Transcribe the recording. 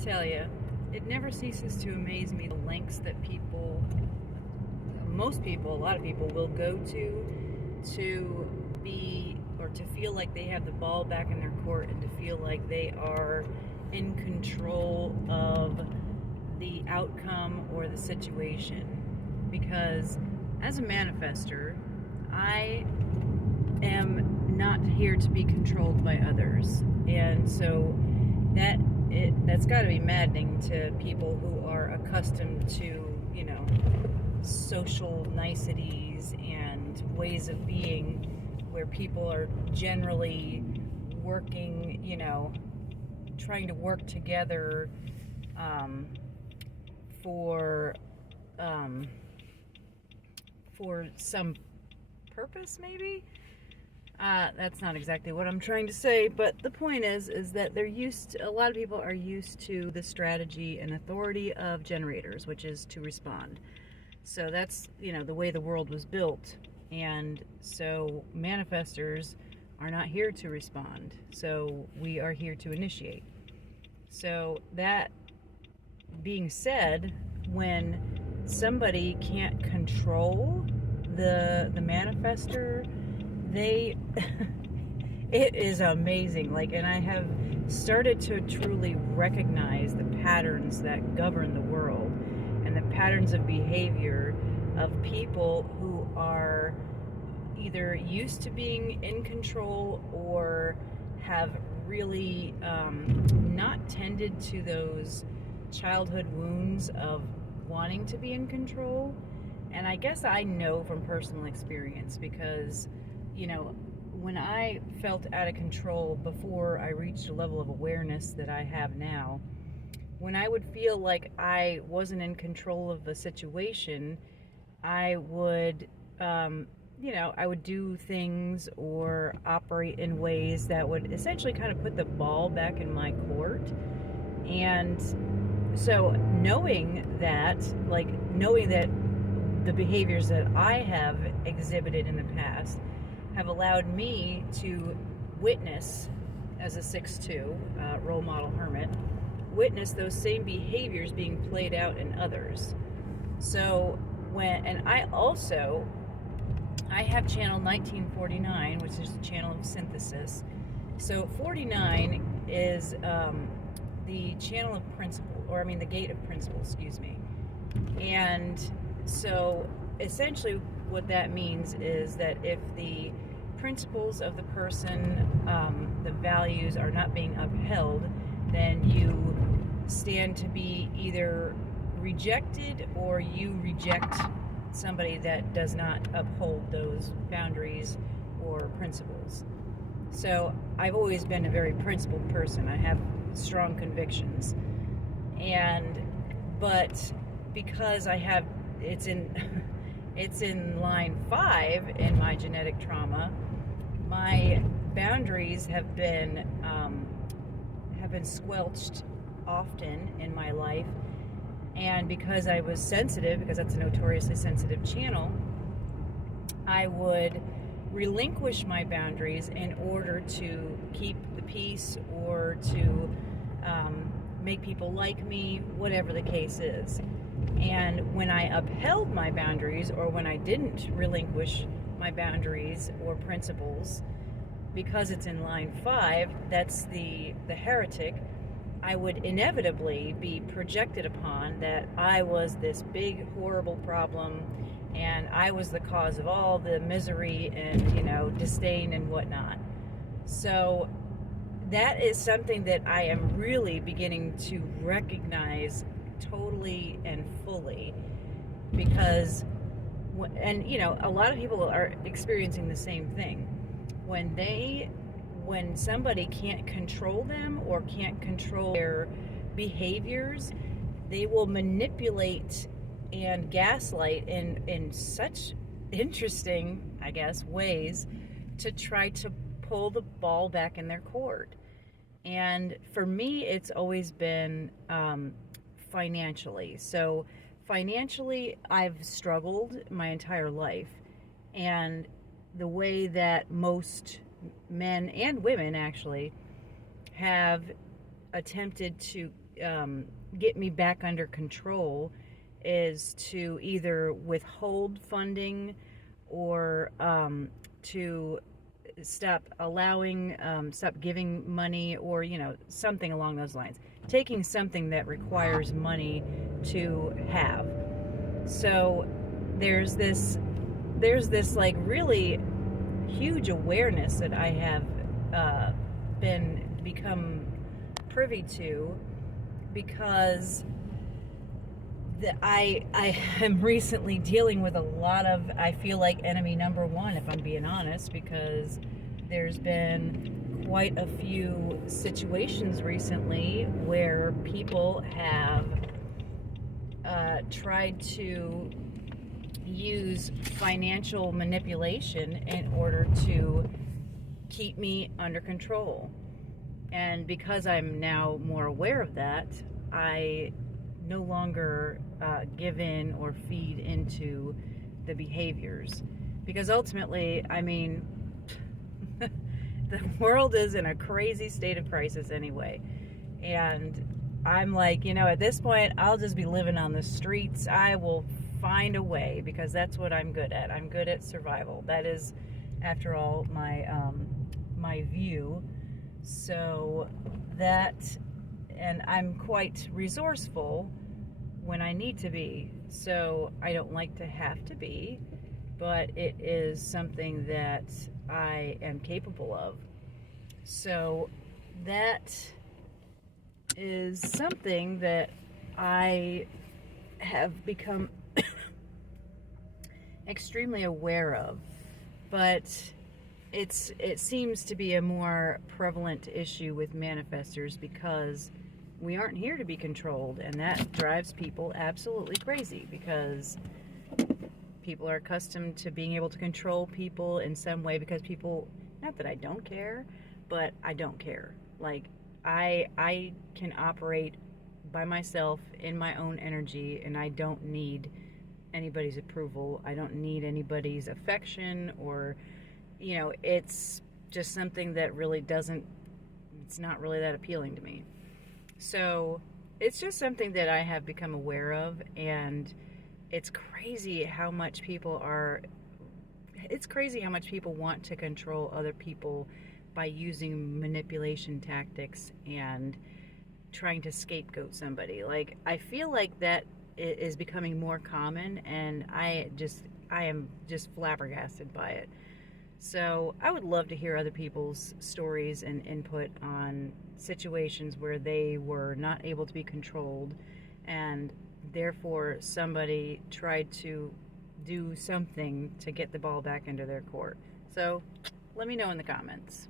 tell you, it never ceases to amaze me the lengths that most people, a lot of people will go to be, or to feel like they have the ball back in their court and to feel like they are in control of the outcome or the situation. Because as a manifester, I am not here to be controlled by others. And so that's got to be maddening to people who are accustomed to, social niceties and ways of being where people are generally working, trying to work together for some purpose, maybe. That's not exactly what I'm trying to say, but the point is that a lot of people are used to the strategy and authority of generators, which is to respond. So that's, the way the world was built. And so manifestors are not here to respond. So we are here to initiate. So that being said, when somebody can't control the manifester, it is amazing. And I have started to truly recognize the patterns that govern the world and the patterns of behavior of people who are either used to being in control or have really not tended to those childhood wounds of wanting to be in control. And I guess I know from personal experience because when I felt out of control before I reached a level of awareness that I have now, when I would feel like I wasn't in control of the situation, I would, I would do things or operate in ways that would essentially kind of put the ball back in my court. And so knowing that the behaviors that I have exhibited in the past have allowed me to witness, as a 6'2", role model hermit, witness those same behaviors being played out in others. So I have channel 1949, which is the channel of synthesis. So 49 is the channel of principle, the gate of principle, And so essentially what that means is that if the principles of the person, the values are not being upheld, then you stand to be either rejected or you reject somebody that does not uphold those boundaries or principles. So I've always been a very principled person. I have strong convictions. But because it's in line 5 in my genetic trauma, my boundaries have been squelched often in my life. And because I was sensitive, because that's a notoriously sensitive channel, I would relinquish my boundaries in order to keep the peace or to make people like me, whatever the case is. And when I upheld my boundaries, or when I didn't relinquish my boundaries or principles, because it's in line 5, that's the heretic, I would inevitably be projected upon that I was this big, horrible problem, and I was the cause of all the misery and, disdain and whatnot. So that is something that I am really beginning to recognize totally and fully, because a lot of people are experiencing the same thing. When somebody can't control them or can't control their behaviors, they will manipulate and gaslight in such interesting, I guess, ways to try to pull the ball back in their court. And for me, it's always been financially. So financially, I've struggled my entire life. And the way that most men and women actually have attempted to get me back under control is to either withhold funding or to stop giving money, or something along those lines, taking something that requires money to have. So there's this like really huge awareness that I have become privy to, because I am recently dealing with a lot of, I feel like, enemy number one, if I'm being honest, because there's been quite a few situations recently where people have tried to use financial manipulation in order to keep me under control. And because I'm now more aware of that, I no longer give in or feed into the behaviors. Because ultimately, I mean, the world is in a crazy state of crisis anyway. And I'm like, at this point, I'll just be living on the streets. I will find a way, because that's what I'm good at. I'm good at survival. That is, after all, my view. So that, and I'm quite resourceful when I need to be. So I don't like to have to be, but it is something that I am capable of. So that is something that I have become extremely aware of, but it seems to be a more prevalent issue with manifestors, because we aren't here to be controlled, and that drives people absolutely crazy, because people are accustomed to being able to control people in some way, because people, not that I don't care, but I don't care. Like, I can operate by myself in my own energy, and I don't need anybody's approval. I don't need anybody's affection, or it's just something that really it's not really that appealing to me. So it's just something that I have become aware of, and it's crazy how much people want to control other people by using manipulation tactics and trying to scapegoat somebody. Like, I feel like that is becoming more common, and I am just flabbergasted by it. So I would love to hear other people's stories and input on situations where they were not able to be controlled, and therefore somebody tried to do something to get the ball back into their court. So let me know in the comments.